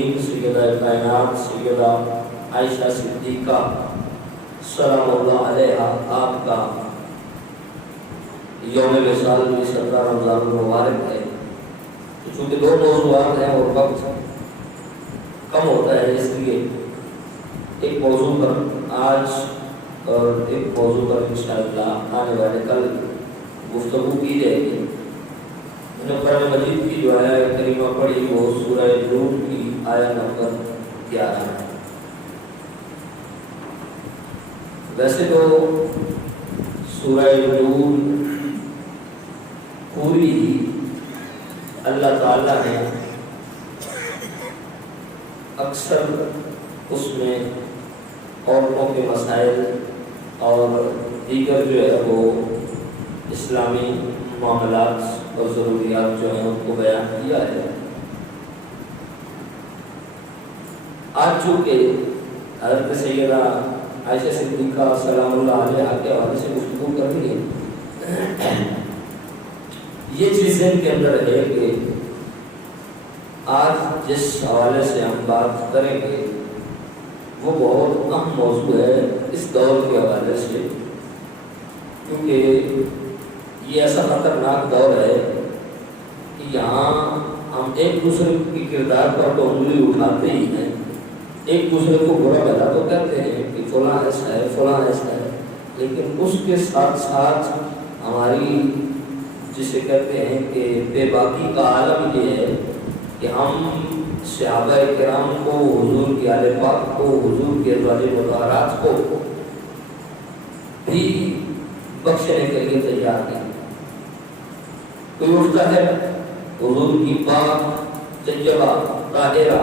المؤمنین سیدہ کائنات سیدہ عائشہ صدیقہ سلام اللہ علیہا آپ کا یوم وصال بھی 17 رمضان المبارک ہے۔ تو چونکہ دو موضوعات ہیں اور وقت کم ہوتا ہے، اس لیے ایک موضوع پر آج اور ایک موضوع پر انشاءاللہ آنے والے کل گفتگو کی جائے گی۔ میں نے قرآن مجید کی جو آیت کریمہ پڑھی وہ سورہ نور کی آیت نمبر 11 ہے۔ ویسے تو سورہ نور پوری ہی اللہ تعالیٰ نے اکثر اس میں عورتوں کے مسائل اور دیگر جو ہے وہ اسلامی معاملات اور ضروریات جو ہیں ان کو بیان کیا ہے۔ آج چونکہ حضرت سیدہ عائشہ صدیقہ سلام اللہ علیہا کے حوالے سے گفتگو کرنی ہے، یہ چیز ذہن کے اندر ہے کہ آج جس حوالے سے ہم بات کریں گے وہ بہت اہم موضوع ہے اس دور کے حوالے سے، کیونکہ یہ ایسا خطرناک دور ہے کہ یہاں ہم ایک دوسرے کی کردار پر تو انگلی اٹھاتے ہی ہیں، ایک دوسرے کو برا بھلا تو کہتے ہیں کہ فلاں ایسا ہے فلاں ایسا ہے، لیکن اس کے ساتھ ساتھ ہماری جسے کہتے ہیں کہ بے باکی کا عالم یہ ہے کہ ہم صحابہ کرام کو، حضور کی آل پاک کو، حضور کے ازواج مطہرات کو بھی بخشنے کے لیے تیار ہیں۔ کوئی اٹھتا ہے حضور کی پاک طیبہ طاہرہ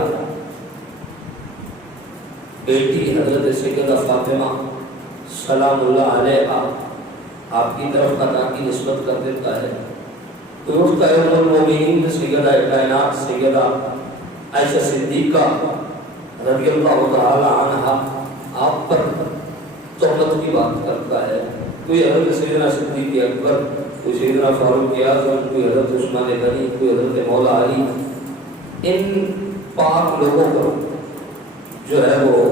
بیٹی حضرت سیدہ فاطمہ سلام اللہ علیہا آپ کی طرف خطا کی نسبت کر دیتا ہے۔ کوئی اٹھتا ہے ام المؤمنین سیدہ کائنات سیدہ عائشہ صدیقہ رضی اللہ تعالی عنہا آپ پر تہمت کی بات کرتا ہے۔ کوئی حضرت سیدنا صدیق اکبر، کوئی سیدنا فاروق اعظم، کوئی حضرت عثمان غنی، کوئی حضرت مولا علی، ان پاک لوگوں کو جو ہے وہ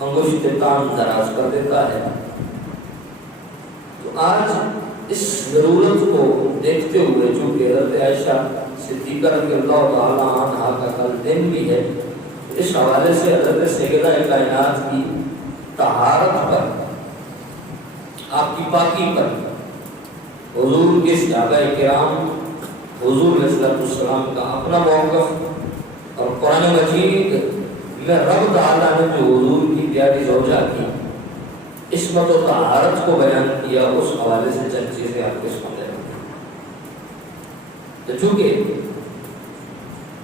انگشت تام دراز کر دیتا ہے۔ تو آج اس ضرورت کو دیکھتے ہوئے چونکہ حضرت عائشہ صدیقہ رضی اللہ تعالی عنہا کا کل دن بھی ہے، اس حوالے سے حضرت سیدہ کائنات کی طہارت پر، آپ کی پاکی پر، حضور کے صحابہ کرام، حضور علیہ السلام کا اپنا موقف اور قرآن مجید میں رب تعالیٰ نے جو حضور کی پیاری زوجہ کی عصمت و طہارت کو بیان کیا، اس حوالے سے چند چیزیں آپ کے سامنے رکھیں۔ تو چونکہ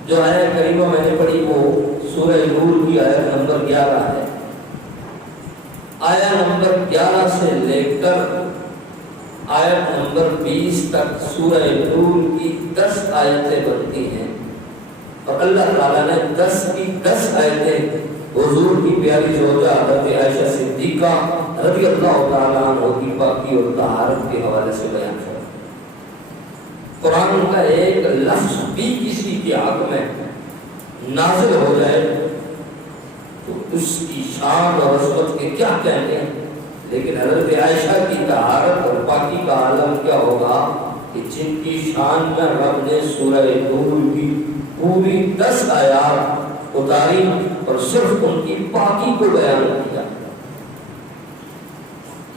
جو آیت کریمہ میں نے پڑھی وہ سورہ نور کی آیت نمبر 11 ہے۔ آیت نمبر 11 سے لے کر آیت نمبر 20 تک سورہ نور کی 10 آیتیں بنتی ہیں، اور اللہ تعالیٰ نے 10 کی 10 آیتیں حضور کی پیاری زوجہ حضرت عائشہ صدیقہ رضی اللہ تعالیٰ عنہ کی پاکی اور طہارت کے حوالے سے بیان کیا۔ قرآن کا ایک لفظ بھی کسی کے حق میں نازل ہو جائے تو اس کی شان اور عظمت کے کیا کہنے ہیں، لیکن حضرت عائشہ کی طہارت اور پاکی کا عالم کیا ہوگا کہ جن کی شان میں رب نے سورہ نور کی پوری 10 آیات اتاری اور صرف ان کی پاکی کو بیان کیا۔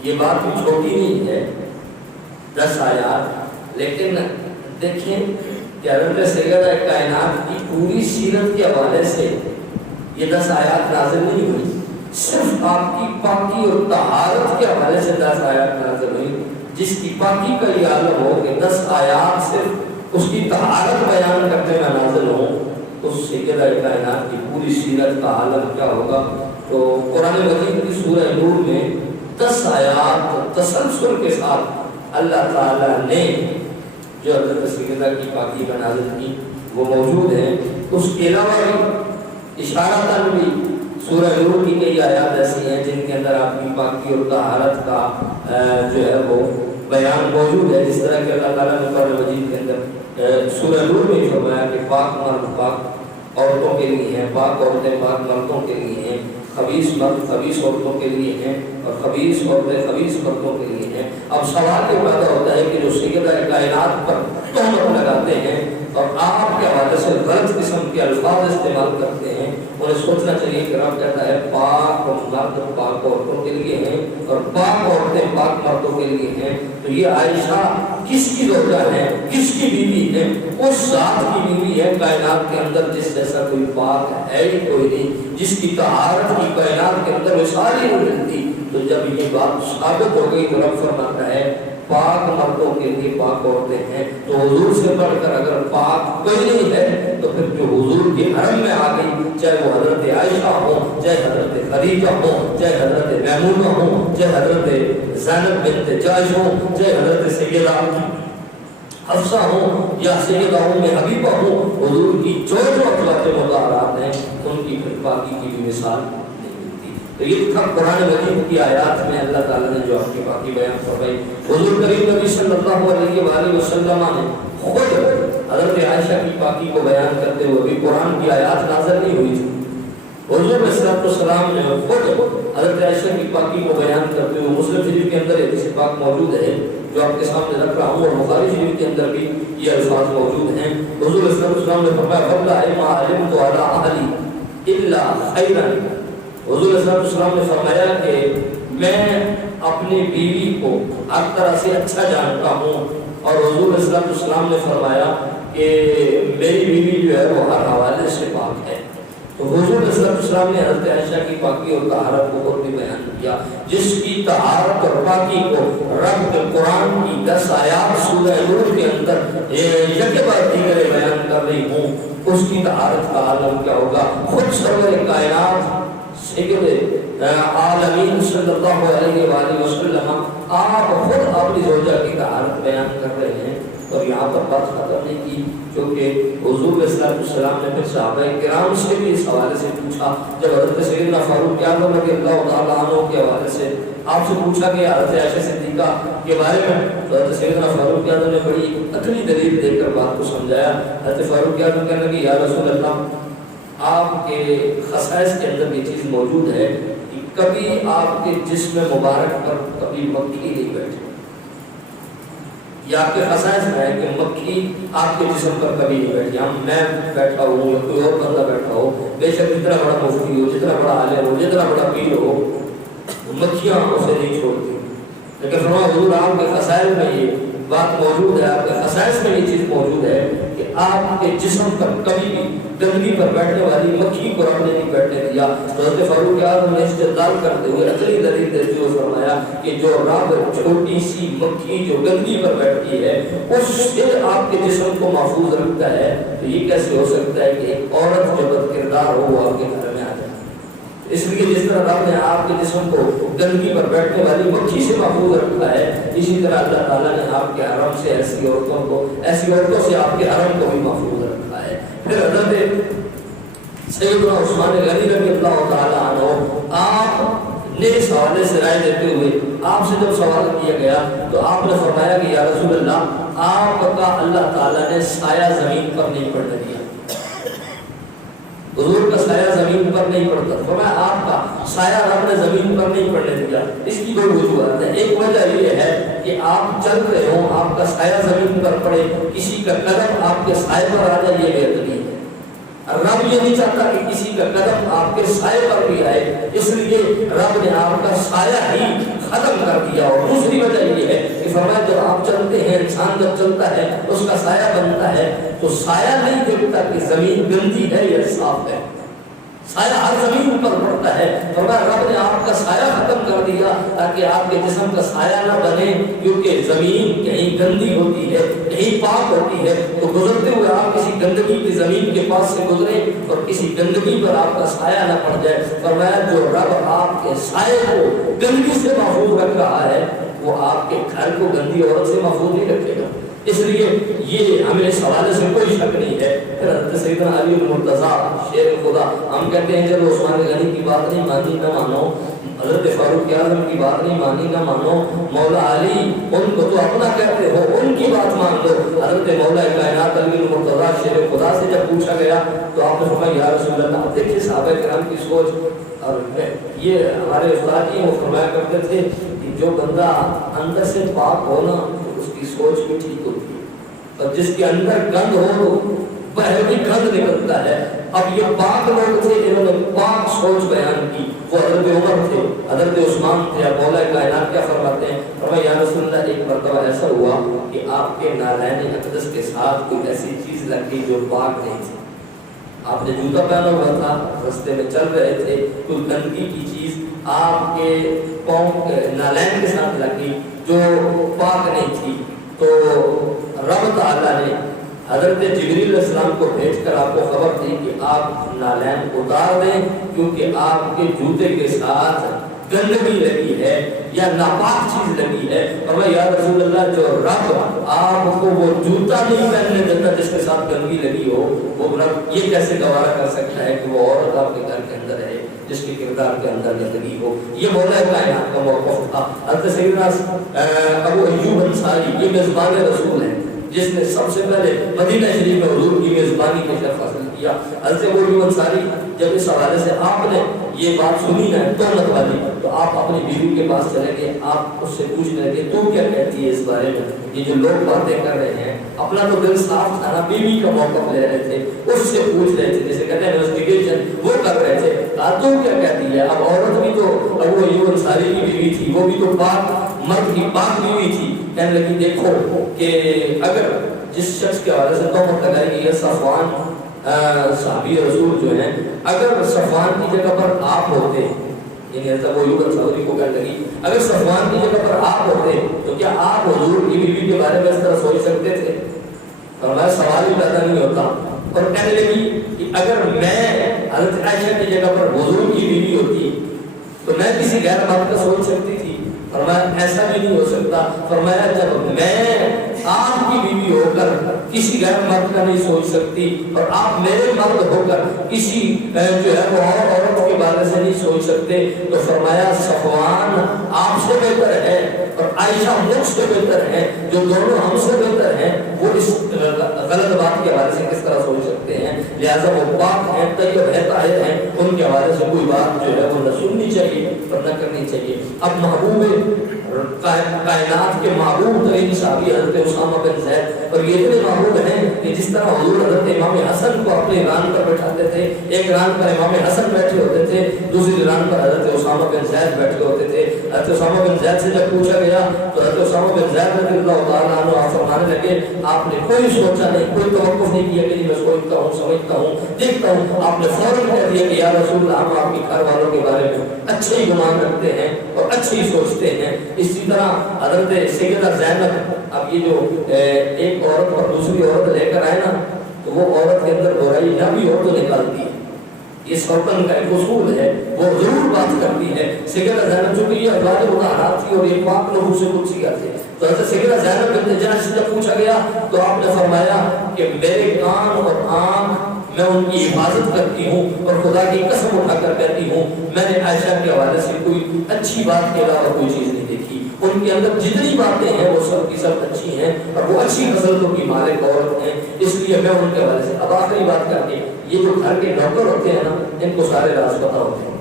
یہ بات بھی چھوٹی نہیں ہے، 10 آیات، لیکن دیکھیں کہ حضرت سیدہ کائنات کی پوری سیرت کے حوالے سے یہ 10 آیات نازل نہیں ہوئی، صرف آپ کی پاکی اور طہارت کے حوالے سے 10 آیات نازل ہوئی۔ جس کی پاکی کا یہ عالم ہو کہ 10 آیات صرف اس کی طہارت بیان کرنے میں نازل ہوں، اس سیدہ کائنات کی پوری سیرت کا عالم کیا ہوگا۔ تو قرآن مجید کی سورہ نور میں 10 آیات تسلسل کے ساتھ اللہ تعالیٰ نے جو حضرت سیدہ کی پاکی کا نازل کی وہ موجود ہیں۔ اس کے علاوہ بھی اشارتاً بھی سورہ نور کی کئی آیات ایسی ہیں جن کے اندر آپ کی پاکی اور طہارت کا جو ہے وہ بیان موجود ہے، جس طرح کہ اللہ تعالیٰ نے قرآن مجید کے اندر سورہ نور میں فرمایا کہ پاک مرد پاک عورتوں کے لیے ہیں، پاک عورتیں پاک مردوں کے لیے ہیں، خبیث مرد خبیث عورتوں کے لیے ہیں اور خبیث عورتیں خبیث مردوں کے لیے ہیں۔ اب سوال یہ پیدا ہوتا ہے کہ جو سیدہ کائنات پر تہمت لگاتے ہیں اور آپ کے حوالے سے غلط قسم کے الفاظ استعمال کرتے ہیں، انہیں سوچنا چاہیے کہ رب کہتا ہے پاک مرد پاک عورتوں کے لیے ہیں اور پاک عورتیں پاک مردوں کے لیے ہیں۔ تو یہ عائشہ کس کی زوجہ ہے، کس کی بیوی ہے؟ اس ذات کی بیوی ہے کائنات کے اندر جس جیسا کوئی پاک ہے ہی کوئی نہیں، جس کی طہارت کی کائنات کے اندر وہ ساری ہو ملتی۔ تو جب یہ بات ثابت ہو گئی تو رب فرماتا ہے پاک مردوں کے لیے پاک عورتیں ہیں۔ تو حضور سے بڑھ کر اگر پاک کوئی نہیں ہے تو پھر جو حضور کے حرم میں آ گئی، چاہے وہ حضرت عائشہ ہو، چاہے حضرت خدیجہ ہو، چاہے حضرت میمونہ ہو، چاہے حضرت زینب بنت جحش ہو، چاہے حضرت سیدہ حفصہ ہو یا سیدہ ام حبیبہ ہو، حضور کی جو ازواج مطہرات ہیں ان کی پھر پاکی کی بھی مثال نہیں ملتی۔ تو یہ تھا قرآن مجید کی آیات میں اللہ تعالیٰ نے جو آپ کی پاکی بیان فرمائی۔ حضور کریم نبی صلی اللہ علیہ وآلہ وسلم نے خود حضرت عائشہ کی پاکی کو بیان کرتے ہوئے بھی قرآن کی آیات نازل نہیں ہوئی تھی۔ حضور علیہ السلام نے خود حضرت عائشہ کی پاکی کو بیان کرتے ہوئے مسلم شریف کے اندر حدیث پاک موجود ہے جو آپ کے سامنے رکھ رہا ہوں، اور بخاری شریف کے اندر بھی یہ الفاظ موجود ہیں۔ حضور علیہ السلام نے فرمایا وَاللَّهِ مَا عَلِمْتُ عَلَىٰ أَهْلِي إِلَّا خَيْرًا۔ حضور علیہ السلام نے فرمایا کہ میں اپنی بیوی کو ہر طرح سے اچھا جانتا ہوں، اور حضور علیہ السلام نے فرمایا کہ میری بیوی جو ہے وہ ہر حوالے سے پاک ہے۔ تو حضور علیہ السلام نے حضرت عائشہ کی پاکی اور طہارت کو خود بھی بیان کیا، جس کی طہارت اور پاکی کو رب کے قرآن کی 10 آیات سورہ نور کے اندر یک بار دیگر بیان کر رہی ہوں، اس کی طہارت کا عالم کیا ہوگا۔ خود سرور کائنات سید عالمین صلی اللہ علیہ وآلہ وسلم آپ خود اپنی زوجہ کی طہارت بیان کر رہے ہیں، اور یہاں پر بات ختم نہیں کی کیونکہ حضور علیہ السلام نے پھر صحابہ کرام سے بھی اس حوالے سے پوچھا۔ جب حضرت سیدنا فاروق اعظم رضی اللہ تعالیٰ عنہ کے حوالے سے آپ سے پوچھا گیا حضرت عائشہ صدیقہ کے بارے میں، تو حضرت سیدنا فاروق اعظم نے بڑی عقلی دلیل دے کر بات کو سمجھایا۔ حضرت فاروق اعظم کہنے لگے یا رسول اللہ، آپ کے خصائص کے اندر یہ چیز موجود ہے کہ کبھی آپ کے جسم مبارک پر کبھی مکھی نہیں بیٹھی، یا آپ کے خصائص میں ہے کہ مکھی آپ کے جسم پر کبھی نہیں بیٹھی۔ ہم میں بیٹھا ہوں یا کوئی اور بندہ بیٹھا ہو، بے شک جتنا بڑا مفتی ہو، جتنا بڑا عالم ہو، جتنا بڑا پیر ہو، مکھیاں اسے نہیں چھوڑتی۔ لیکن فرمایا حضور آپ کے خصائص میں یہ بات موجود ہے، آپ کے خصائص میں یہ چیز موجود ہے کہ آپ کے جسم پر کبھی بھی گندگی پر بیٹھنے والی مکھی کو رب نے نہیں بیٹھنے دیا۔ حضرت فاروق اعظم نے استدلال کرتے ہوئے عقلی دلیل دیتے ہوئے فرمایا کہ جو رب چھوٹی سی مکھی جو گندگی پر بیٹھتی ہے اس سے آپ کے جسم کو محفوظ رکھتا ہے، تو یہ کیسے ہو سکتا ہے کہ ایک عورت جو بد کردار ہو وہ آپ کے گھر میں آ جائے؟ اس لیے جس طرح رب نے آپ کے جسم کو گندگی پر بیٹھنے والی مکھی سے محفوظ رکھا ہے، اسی طرح اللہ تعالیٰ نے آپ کے حرم سے ایسی عورتوں سے آپ کے حرم کو بھی محفوظ رکھا ہے۔ پھر حضرت سیدنا عثمان غنی رضی اللہ تعالیٰ عنہ آپ نے اس حوالے سے رائے دیتے ہوئے آپ سے جب سوال کیا گیا تو آپ نے فرمایا کہ یا رسول اللہ، آپ کا اللہ تعالیٰ نے سایہ زمین پر نہیں پڑنے دیا، حضور کا سایہ زمین پر نہیں پڑتا، فرمایا آپ کا سایہ رب نے زمین پر نہیں پڑنے دیا۔ اس کی دو وجوہات ہیں، ایک وجہ یہ ہے کہ آپ چل رہے ہوں، آپ کا سایہ زمین پر پڑے، کسی کا قدم آپ کے سائے پر آ جائے، یہ بہترین ہے۔ رب یہ نہیں چاہتا کہ کسی کا قدم آپ کے سائے پر بھی آئے، اس لیے رب نے آپ کا سایہ ہی ختم کر دیا۔ اور دوسری وجہ یہ ہے کہ فرمایا جب آپ چلتے ہیں، انسان جب چلتا ہے اس کا سایہ بنتا ہے، تو سایہ نہیں دیکھتا کہ زمین گندی ہے یا صاف ہے، سایہ ہر زمین پر پڑتا ہے۔ فرمایا رب نے آپ کا سایہ ختم کر دیا تاکہ آپ کے جسم کا سایہ نہ بنے، کیونکہ زمین کہیں گندی ہوتی ہے، کہیں پاک ہوتی ہے، تو گزرتے ہوئے آپ کسی گندگی کی زمین کے پاس سے گزرے اور کسی گندگی پر آپ کا سایہ نہ پڑ جائے۔ فرمایا جو رب آپ کے سائے کو گندگی سے محفوظ رکھ رہا ہے وہ آپ کے گھر کو گندی عورت سے محفوظ نہیں رکھے گا۔ اس لیے یہ ہمیں اس حوالے سے کوئی شک نہیں ہے۔ پھر حضرت سیدنا علی المرتضیٰ شیر خدا، ہم کہتے ہیں چلو عثمان غنی کی بات نہیں مانی، نہ مانو، حضرت فاروق اعظم کی بات نہیں مانی نہ مانو، مولا علی ان کو تو اپنا کہتے ہو، ان کی بات مان لو۔ حضرت مولا کائنات علی المرتضیٰ شیر خدا سے جب پوچھا گیا تو آپ نے فرمایا یا رسول اللہ، آپ دیکھیے صحابہ کرام کی سوچ، اور یہ ہمارے استاد جی وہ فرمایا کرتے تھے کہ جو بندہ اندر سے پاک ہو نا تو اس کی سوچ بھی ٹھیک ہوتی ہے، اور جس کے اندر گند ہو تو وہ بھی گند نکلتا ہے۔ اب یہ پاک لوگ تھے، انہوں نے پاک سوچ بیان کی، وہ حضرت عمر تھے، حضرت عثمان تھے۔ اب مولا کائنات کیا فرماتے ہیں؟ فرمایا یا رسول اللہ، ایک مرتبہ ایسا ہوا کہ آپ کے نالین اقدس کے ساتھ کوئی ایسی چیز لگی جو پاک نہیں تھی، آپ نے جوتا پہنا ہوا تھا، رستے میں چل رہے تھے، کوئی گندگی کی چیز آپ کے پاؤں نالین کے ساتھ لگی جو پاک نہیں تھی، تو رب تعالیٰ نے حضرت جبریل علیہ السلام کو بھیج کر آپ کو خبر دی کہ آپ نالین اتار دیں، کیونکہ آپ کے جوتے کے ساتھ گندگی لگی ہے یا ناپاک چیز لگی ہے۔ اور یا رسول اللہ، جو رب آپ کو وہ جوتا نہیں پہننے دیتا جس کے ساتھ گندگی لگی ہو، وہ رب یہ کیسے گوارا کر سکتا ہے کہ وہ عورت آپ کے گھر کے اندر ہے جس کے کردار کے اندر گندگی ہو؟ یہ مولا کائنات کا موقف تھا۔ حضرت سیدنا ابو ایوب انصاری، یہ میزبان رسول ہیں جس نے سب سے پہلے مدینہ شریف میں حضور کی میزبانی کے شرف حاصل کیا۔ حضرت ابو ایوب انصاری جب اس حوالے سے آپ نے یہ بات سنی ہے تہمت والی، تو آپ اپنی بیوی کے پاس چلے گئے، آپ اس سے پوچھنے لگے تو کیا کہتی ہے اس بارے میں؟ یہ جو لوگ باتیں کر رہے ہیں، اپنا تو دل صاف تھا نا، بیوی کا موقف لے رہے تھے، اس سے پوچھ رہے تھے، جسے کہتے ہیں انویسٹیگیشن وہ کر رہے تھے، تو کیا کہتی ہے؟ اب عورت بھی تو ابو ایوب انصاری کی بیوی تھی، وہ بھی تو پاک مرد کی پاک بیوی تھی۔ کہنے لگی دیکھو کہ اگر جس شخص کے حوالے سے تہمت لگائی گئی ہے صفوان صحابی رسول جو ہیں، اگر صفوان کی جگہ پر آپ ہوتے، یعنی حضرت ابو ایوب انصاری کو کہنے لگی اگر صفوان کی جگہ پر آپ ہوتے تو کیا آپ حضور کی بیوی کے بارے میں اس طرح سوچ سکتے تھے؟ فرمایا سوال ہی پیدا نہیں ہوتا۔ اور کہنے لگی کہ اگر میں حضرت عائشہ کی جگہ پر حضور کی بیوی ہوتی تو میں کسی غیر بات کا سوچ سکتی تھی؟ فرمایا ایسا بھی نہیں ہو سکتا۔ فرمایا جب میں آپ کی بیوی ہو کر کسی غیر مرد کا نہیں سوچ سکتی اور آپ میرے مرد ہو کر کسی جو ہے وہ عورت کے بارے سے نہیں سوچ سکتے، تو فرمایا صفوان آپ سے بہتر ہے اور عائشہ مجھ سے بہتر ہے، جو دونوں ہم سے بہتر ہیں، وہ اس غلط بات کے حوالے سے کس طرح سوچ سکتے ہیں؟ لہٰذا وہ پاک ہیں، طیب ہے، طاہر ہیں، ان کے حوالے سے کوئی بات جو ہے وہ نہ سننی چاہیے اور نہ کرنی چاہیے۔ اب محبوب کائنات کے محبوب ترین صحابی حضرت اسامہ بن زید، اور یہ اتنے محبوب ہیں کہ جس طرح حضور حضرت امام حسن کو اپنے ران پر بٹھاتے تھے، ایک ران پر امام حسن بیٹھے ہوتے تھے، دوسری ران پر حضرت اسامہ بن زید بیٹھے ہوتے تھے۔ حضرت اسامہ بن زید سے جب پوچھا گیا تو حضرت اسامہ بن زید رضی اللہ تعالیٰ عنہ آپ فرمانے لگے آپ نے کوئی سوچا نہیں، کوئی توقف نہیں کیا کہ میں سوچتا ہوں، سمجھتا ہوں، دیکھتا ہوں، آپ نے فوراً کہہ دیا کہ یا رسول اللہ ہم آپ کے گھر والوں کے بارے میں اچھے ہی گمان رکھتے ہیں اور اچھے ہی سوچتے ہیں۔ اسی طرح حضرت سیدہ زینب، اب یہ جو ایک عورت اور دوسری عورت لے کر آئے نا، تو وہ عورت کے اندر برائی نہ بھی ہو تو نکالتی ہے، یہ سوتن کا ایک اصول ہے، وہ ضرور بات کرتی ہے۔ سیدہ زینب چونکہ یہ اولاد مطہرات تھی اور یہ پاک لوگوں سے قدسیہ تھے، تو حضرت سیدہ زینب بنت جحش سے جب پوچھا گیا تو آپ نے فرمایا کہ میرے کان اور آنکھ میں ان کی حفاظت کرتی ہوں اور خدا کی قسم اٹھا کر کہتی ہوں میں نے عائشہ کے حوالے سے کوئی اچھی بات کے علاوہ کوئی چیز نہیں دیکھی، ان کے اندر جتنی باتیں ہیں وہ سب کی سب اچھی ہیں اور وہ اچھی خصلتوں کی مالک عورت ہیں، اس لیے میں ان کے حوالے سے۔ اب آخری بات کر کے، یہ جو گھر کے نوکر ہوتے ہیں نا، ان کو سارے راز پتہ ہوتے ہیں،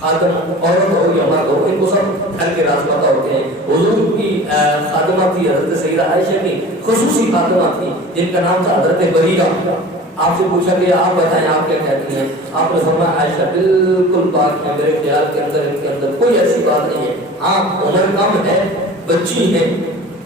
خادم عورت ہو یا مرد ہو، ان کو سب گھر کے راز پتہ ہوتے ہیں۔ حضور کی خادمہ تھی حضرت سیدہ عائشہ کی خصوصی خادمہ تھی جن کا نام تھا حضرت بریرہ۔ آپ سے پوچھا گیا آپ بتائیں آپ کیا کہتی ہیں؟ آپ نے فرمایا عائشہ بالکل پاک ہے، میرے خیال کے اندر ان کے اندر کوئی ایسی بات نہیں ہے، ہاں عمر کم ہے، بچی ہے،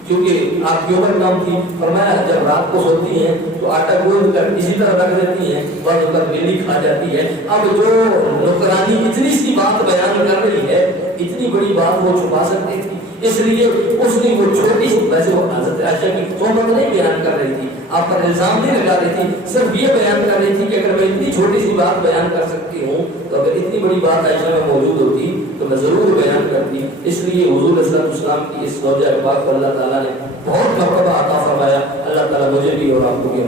کیونکہ آپ کی عمر کم تھی۔ فرمایا جب رات کو سوتی ہیں تو آٹا گوندھ کر اسی طرح رکھ دیتی ہیں، بعض اوقات بلی کھا جاتی ہے۔ اب جو نوکرانی اتنی سی بات بیان کر رہی ہے، اتنی بڑی بات وہ چھپا سکتی تھی، اس لیے اس نے وہ چھوٹی سی، ویسے وہ حضرت عائشہ کی تہمت نہیں بیان کر رہی تھی، آپ پر الزام نہیں لگا رہی تھی، صرف یہ بیان کر رہی تھی کہ اگر میں اتنی چھوٹی سی بات بیان کر سکتی ہوں تو اگر اتنی بڑی بات عائشہ میں موجود ہوتی تو میں ضرور بیان کرتی۔ اس لیے حضور صلی اللہ علیہ وسلم کی اس زوجہ پاک کو اللہ تعالیٰ نے بہت مرتبہ عطا فرمایا۔ اللہ تعالیٰ مجھے بھی اور آپ کو بھی